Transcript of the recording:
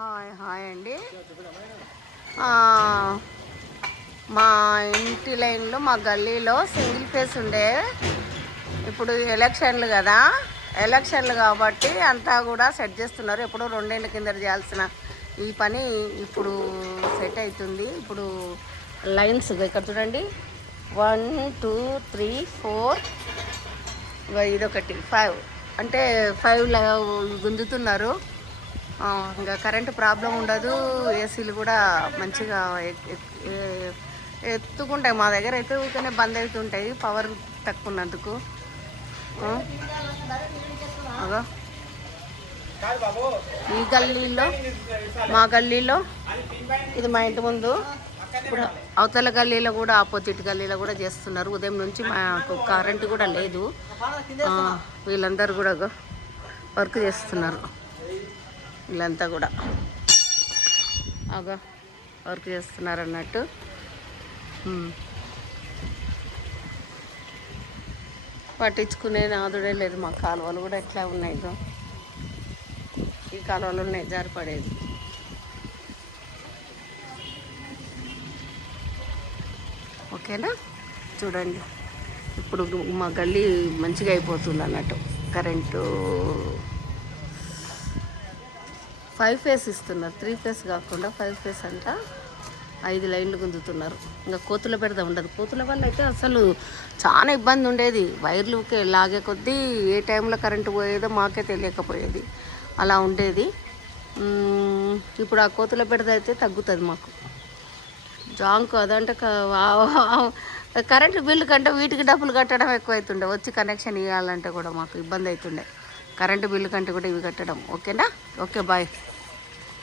Hi hi అండి. మా ఇంటి లైన్లో మా గల్లీలో సింగిల్ ఫేస్ ఉండే. ఇప్పుడు ఎలక్షన్లు కదా, ఎలక్షన్లు కాబట్టి అంతా కూడా సెట్ చేస్తున్నారు. ఎప్పుడో 2 ఏళ్ల కింద చేయాల్సిన ఈ పని ఇప్పుడు సెట్ అవుతుంది. ఇప్పుడు లైన్స్ ఇక్కడ చూడండి, 1 2 3 4 ఇదొకటి 5 అంటే 5 గుంజుతున్నారు. ఇంకా కరెంటు ప్రాబ్లం ఉండదు. ఏసీలు కూడా మంచిగా ఎత్తుకుంటాయి. మా దగ్గర అయితే ఊరికనే బంద్ అవుతుంటాయి పవర్ తక్కువ ఉన్నందుకు. అదో ఈ గల్లీలో, మా గల్లీలో ఇది మా ఇంటి ముందు. ఇప్పుడు అవతల గల్లీలో కూడా, ఆపోజిట్ గల్లీలో కూడా చేస్తున్నారు. ఉదయం నుంచి మాకు కరెంటు కూడా లేదు. వీళ్ళందరూ కూడా వర్క్ చేస్తున్నారు. వీళ్ళంతా కూడా వర్క్ చేస్తున్నారు అన్నట్టు. పట్టించుకునే నాదుడే లేదు. మా కాలువలు కూడా ఎట్లా ఉన్నాయి, ఈ కాలువలు ఉన్నాయి జారిపడేది. ఓకేనా, చూడండి ఇప్పుడు మా గల్లీ మంచిగా అయిపోతుంది అన్నట్టు. కరెంటు 5 ఫేస్ ఇస్తున్నారు, 3 ఫేస్ కాకుండా 5 ఫేస్ అంట. 5 లైన్లు గుంజుతున్నారు. ఇంకా కోతుల పెడద ఉండదు. కోతుల వల్ల అయితే అసలు చాలా ఇబ్బంది ఉండేది. వైర్లుకే లాగే కొద్దీ ఏ టైంలో కరెంటు పోయేదో మాకే తెలియకపోయేది, అలా ఉండేది. ఇప్పుడు ఆ కోతుల పెడద అయితే తగ్గుతుంది మాకు. జాంకు అదంటే కరెంటు బిల్లు కంటే వీటికి డబ్బులు కట్టడం ఎక్కువ అవుతుండే. వచ్చి కనెక్షన్ ఇవ్వాలంటే కూడా మాకు ఇబ్బంది అవుతుండే, కరెంటు బిల్లు కంటే కూడా ఇవి కట్టడం. ఓకేనా, ఓకే, బాయ్.